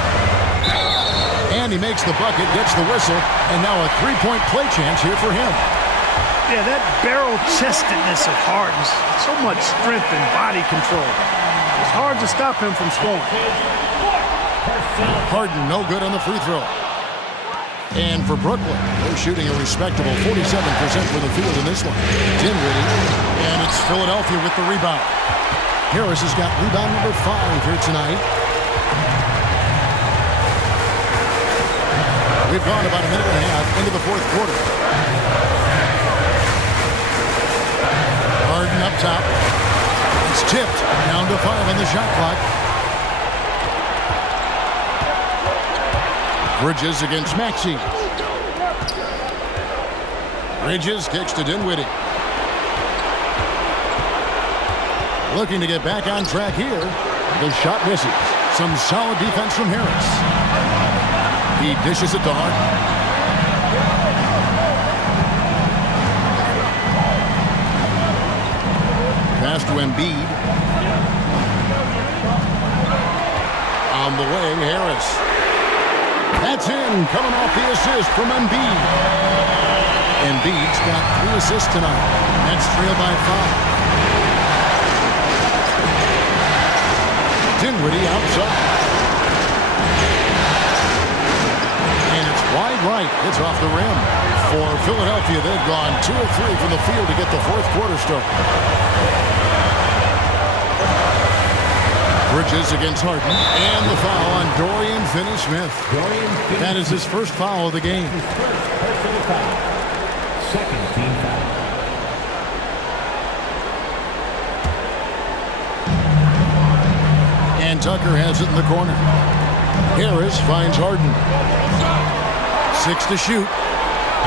And he makes the bucket, gets the whistle, and now a 3-point play chance here for him. Yeah, that barrel-chestedness of Harden, so much strength and body control. It's hard to stop him from scoring. Harden no good on the free throw. And for Brooklyn, they're shooting a respectable 47% for the field in this one. Dinwiddie, and it's Philadelphia with the rebound. Harris has got rebound number 5 here tonight. We've gone about a minute and a half into the fourth quarter. Harden up top. It's tipped. Down to 5 on the shot clock. Bridges against Maxey. Bridges kicks to Dinwiddie. Looking to get back on track here. The shot misses. Some solid defense from Harris. He dishes it to Harden. Pass to Embiid. On the wing, Harris. That's in, coming off the assist from Embiid. Embiid's got 3 assists tonight. That's trailed by 5. Dinwiddie outside. And it's wide right. It's off the rim. For Philadelphia, they've gone 2 or 3 from the field to get the fourth quarter started. Bridges against Harden. And the foul on Dorian Finney-Smith. That is his first foul of the game. Second team foul. And Tucker has it in the corner. Harris finds Harden. 6 to shoot.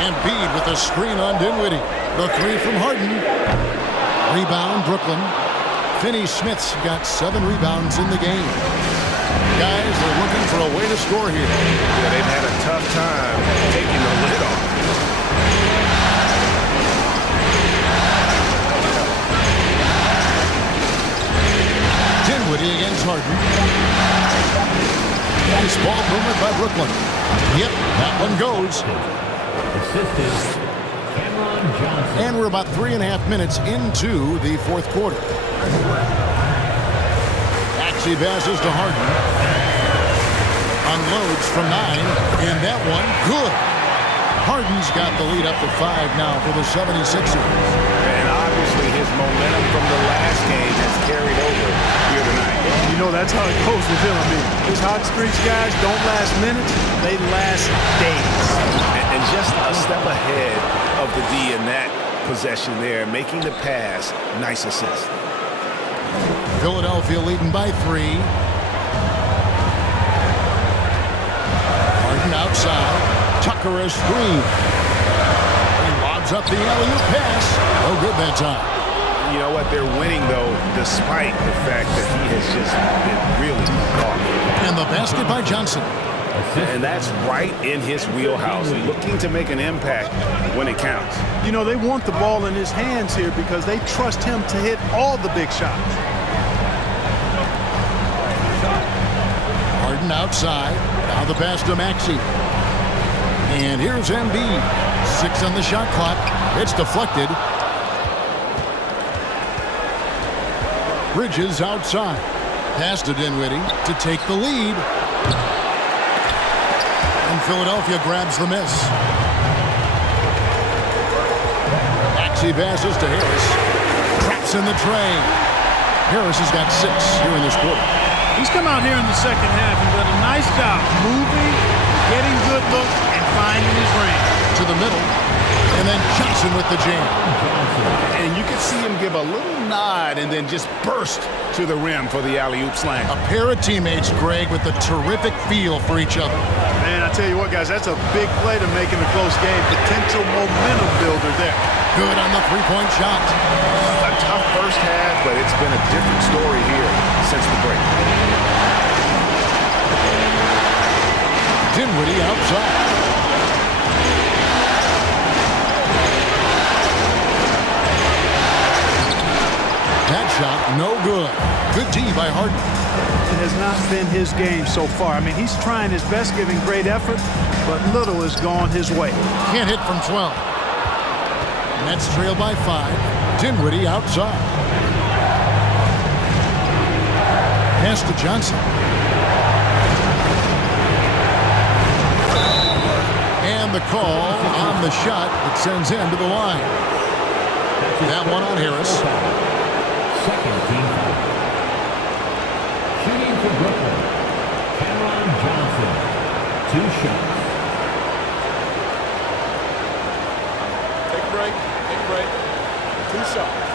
Embiid with a screen on Dinwiddie. The 3 from Harden. Rebound, Brooklyn. Finney-Smith's got 7 rebounds in the game. Guys, they're looking for a way to score here. Yeah, they've had a tough time taking the lid off. Dinwiddie against Harden. Nice ball movement by Brooklyn. Yep, that one goes. And we're about 3.5 minutes into the fourth quarter. Maxey passes to Harden. Unloads from 9, and that one good. Harden's got the lead up to 5 now for the 76ers. And obviously his momentum from the last game has carried over here tonight. You know, that's how it goes with him. I mean, his hot streaks, guys, don't last minutes. They last days. And just a step ahead of the D in that possession there, making the pass. Nice assist. Philadelphia leading by 3. Harden outside. Tucker a screen. He lobs up the alley-oop pass. No good that time. You know what? They're winning, though, despite the fact that he has just been really off. And the basket by Johnson. And that's right in his wheelhouse, looking to make an impact when it counts. You know, they want the ball in his hands here because they trust him to hit all the big shots. Harden outside. Now the pass to Maxey. And here's Embiid. 6 on the shot clock. It's deflected. Bridges outside. Pass to Dinwiddie to take the lead. And Philadelphia grabs the miss. Maxey passes to Harris. Traps in the tray. Harris has got 6 here in this quarter. He's come out here in the second half and done a nice job moving, getting good looks, and finding his range. To the middle. And then Johnson with the jam. And you can see him give a little nod and then just burst to the rim for the alley-oop slam. A pair of teammates, Greg, with a terrific feel for each other. Man, I tell you what, guys, that's a big play to make in a close game. Potential momentum builder there. Good on the three-point shot. A tough first half, but it's been a different story here since the break. Dinwiddie outside. That shot, no good. Good D by Harden. It has not been his game so far. I mean, he's trying his best, giving great effort, but little has gone his way. Can't hit from 12. Nets trail by 5. Dinwiddie outside. Pass to Johnson. And the call on the shot that sends him to the line. That one on Harris. Second team foul. Shooting for Brooklyn, Cameron Johnson. 2 shots. Take a break. Take a break. 2 shots.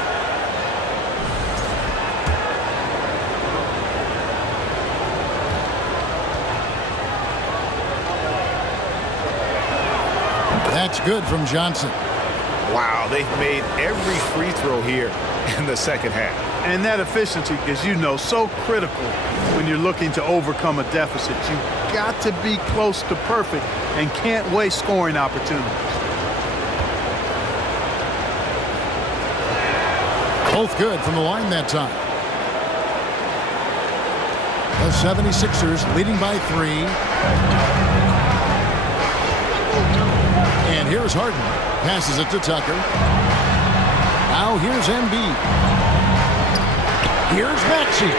That's good from Johnson. Wow, they've made every free throw here in the second half. And that efficiency, as you know, so critical when you're looking to overcome a deficit. You've got to be close to perfect and can't waste scoring opportunities. Both good from the line that time. The 76ers leading by 3. And here's Harden. Passes it to Tucker. Now here's Embiid. Here's Maxey.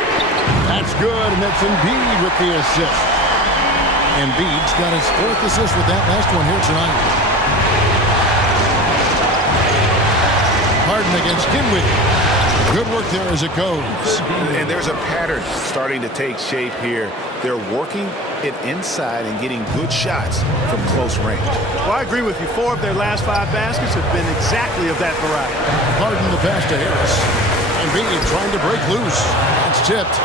That's good, and that's Embiid with the assist. Embiid's got his 4th assist with that last one here tonight. Harden against Dinwiddie. Good work there as it goes. And there's a pattern starting to take shape here. They're working it inside and getting good shots from close range. Well, I agree with you. 4 of their last 5 baskets have been exactly of that variety. Harden the pass to Harris. Embiid trying to break loose. It's tipped.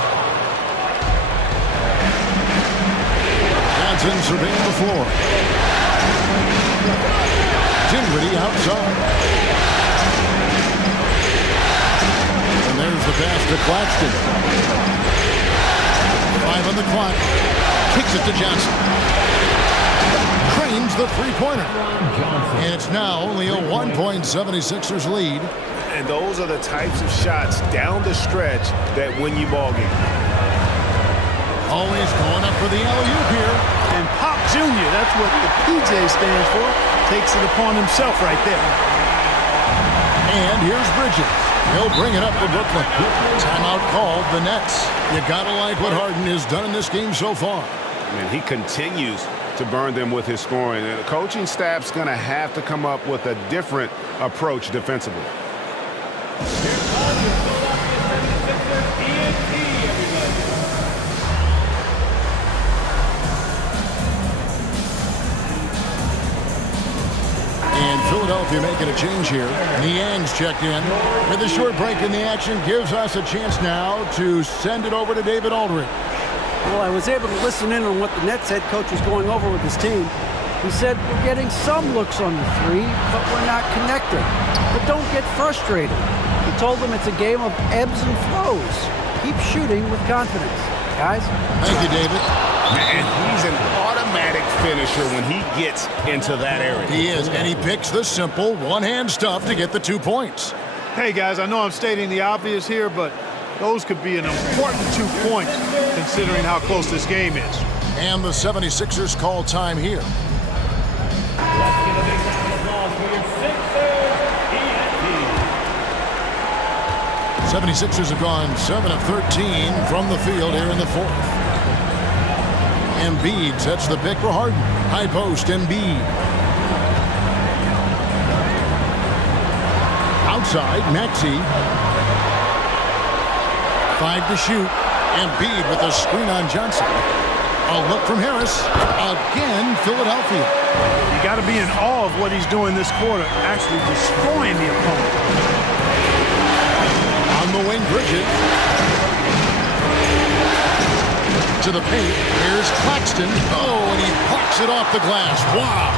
Johnson surveying the floor. Dinwiddie outside. And there's the pass to Claxton. 5 on the clock. Kicks it to Johnson. Cranes the three-pointer. And it's now only a 1-point 76ers lead. And those are the types of shots down the stretch that win you ball games. Always going up for the alley-oop here. And Pop Jr., that's what the PJ stands for, takes it upon himself right there. And here's Bridges. He'll bring it up for Brooklyn. Timeout called, the Nets. You gotta like what Harden has done in this game so far. Man, he continues to burn them with his scoring. And the coaching staff's going to have to come up with a different approach defensively. Here's all your Philadelphia 76ers ENT, everybody. And Philadelphia making a change here. Niang's checked in. With a short break in the action, gives us a chance now to send it over to David Aldridge. Well, I was able to listen in on what the Nets head coach was going over with his team. He said, we're getting some looks on the three, but we're not connecting. But don't get frustrated. He told them it's a game of ebbs and flows. Keep shooting with confidence. Guys? Thank you, David. Man, he's an automatic finisher when he gets into that area. He is, and he picks the simple one-hand stuff to get the 2 points. Hey, guys, I know I'm stating the obvious here, but those could be an important 2 points considering how close this game is. And the 76ers call time here. Let's give a big round of applause for your Sixers ENT. 76ers have gone 7 of 13 from the field here in the fourth. Embiid sets the pick for Harden. High post, Embiid. Outside, Maxey. 5 to shoot. Embiid with a screen on Johnson. A look from Harris. Again, Philadelphia. You got to be in awe of what he's doing this quarter, actually destroying the opponent. On the wing, Bridges. To the paint. Here's Claxton. Oh, and he plucks it off the glass. Wow.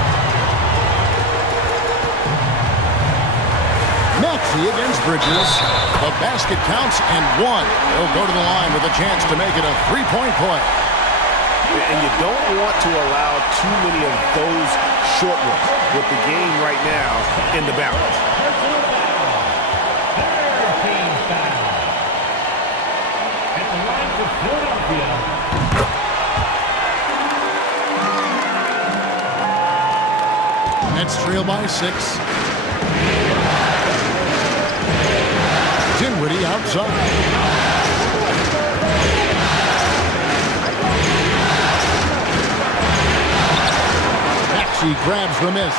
Maxey against Bridges. The basket counts and one. He'll go to the line with a chance to make it a three-point play. And you don't want to allow too many of those short ones with the game right now in the balance. Personal foul. Third team foul. At the line for Philadelphia. Nets trail by 6. Dinwiddie outside. Maxey grabs the miss.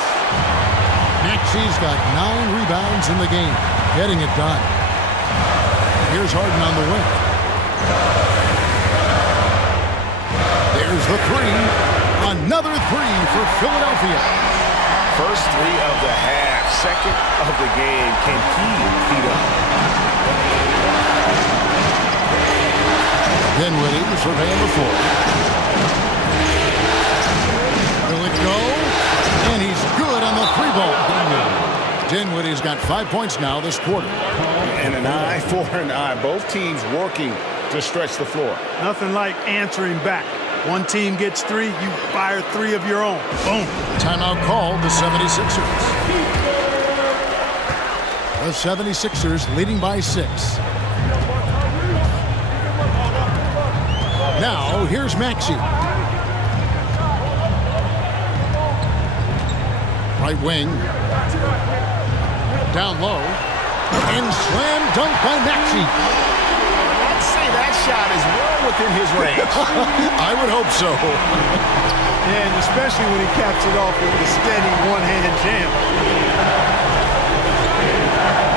Maxey's got 9 rebounds in the game, getting it done. Here's Harden on the wing. There's the three. Another three for Philadelphia. First 3 of the half, second of the game. Can he beat up? Dinwiddie surveying the floor. Will it go? And he's good on the 3-ball. Dinwiddie's got 5 points now this quarter. And an eye for an eye. Both teams working to stretch the floor. Nothing like answering back. One team gets 3, you fire 3 of your own. Boom. Timeout called the 76ers. The 76ers leading by 6. Now, here's Maxey. Right wing. Down low. And slam dunk by Maxey. I'd say that shot is well within his range. I would hope so. And especially when he caps it off with the steady one-hand jam.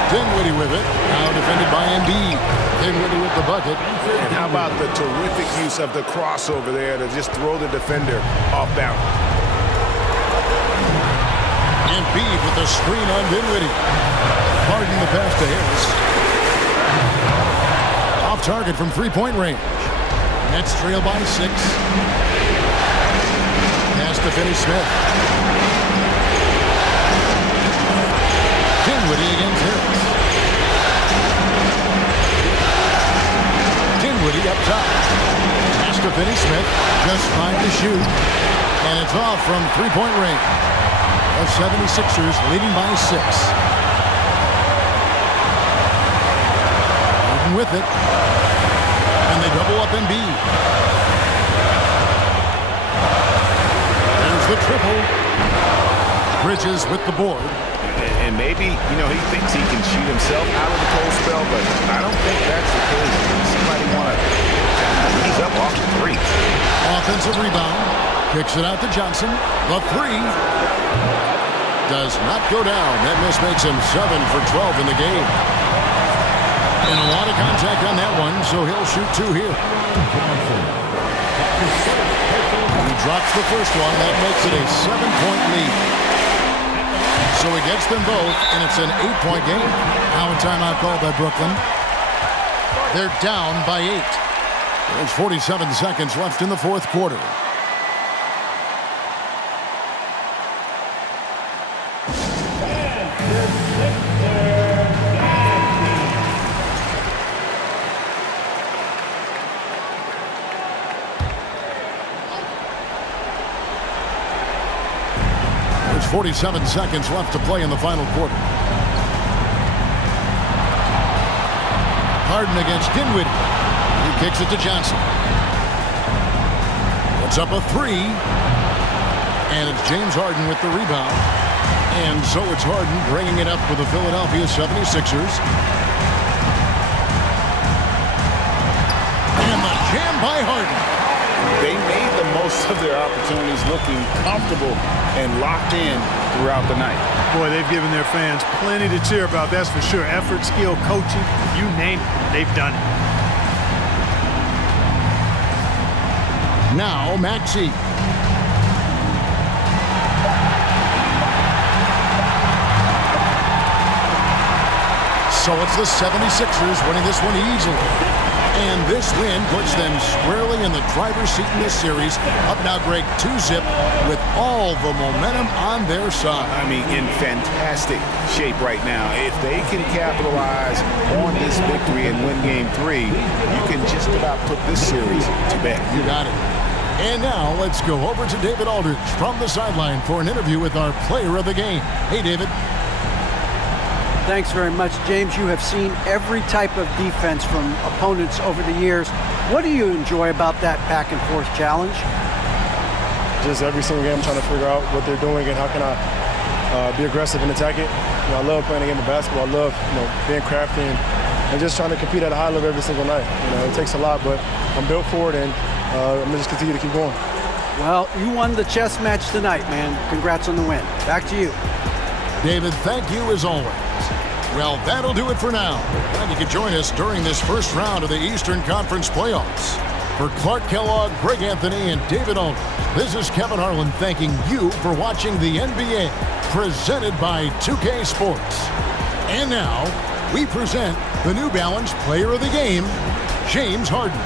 Dinwiddie with it. Now defended by Embiid. Dinwiddie with the bucket. And how about the terrific use of the crossover there to just throw the defender off balance. Embiid with the screen on Dinwiddie. Harden the pass to Harris. Off target from three-point range. Nets trail by 6. Pass to Finney-Smith. Dinwiddie against Harris. Dinwiddie up top. Pass to Finney-Smith. Just 5 to shoot. And it's off from three-point range. The 76ers leading by 6. Harden with it. And they double up Embiid. There's the triple. Bridges with the board. And maybe, he thinks he can shoot himself out of the cold spell, but I don't think that's the case. Somebody want to He's up off the three. Offensive rebound. Kicks it out to Johnson. The three does not go down. That miss makes him 7 for 12 in the game. And a lot of contact on that one, so he'll shoot 2 here. He drops the first one. That makes it a 7-point lead. So he gets them both, and it's an 8-point game. Now a timeout called by Brooklyn. They're down by 8. There's 47 seconds left in the fourth quarter. There's 47 seconds left to play in the final quarter. Harden against Dinwiddie. He kicks it to Johnson. Puts up a three. And it's James Harden with the rebound. And so it's Harden bringing it up for the Philadelphia 76ers. And the jam by Harden. They made the most of their opportunities, looking comfortable and locked in throughout the night. Boy, they've given their fans plenty to cheer about, that's for sure. Effort, skill, coaching, you name it, they've done it. Now Maxey. So it's the 76ers winning this one easily. And this win puts them squarely in the driver's seat in this series. Up now, Greg, 2-zip with all the momentum on their side. I mean, in fantastic shape right now. If they can capitalize on this victory and win Game 3, you can just about put this series to bed. You got it. And now let's go over to David Aldridge from the sideline for an interview with our player of the game. Hey, David. Thanks very much, James. You have seen every type of defense from opponents over the years. What do you enjoy about that back and forth challenge? Just every single game I'm trying to figure out what they're doing and how can I be aggressive and attack it. You know, I love playing a game of basketball. I love being crafty and just trying to compete at a high level every single night. You know, it takes a lot, but I'm built for it, and I'm going to just continue to keep going. Well, you won the chess match tonight, man. Congrats on the win. Back to you. David, thank you as always. Well, that'll do it for now. And you can join us during this first round of the Eastern Conference playoffs. For Clark Kellogg, Greg Anthony, and David Aldridge, this is Kevin Harlan thanking you for watching the NBA presented by 2K Sports. And now, we present the New Balance Player of the Game, James Harden.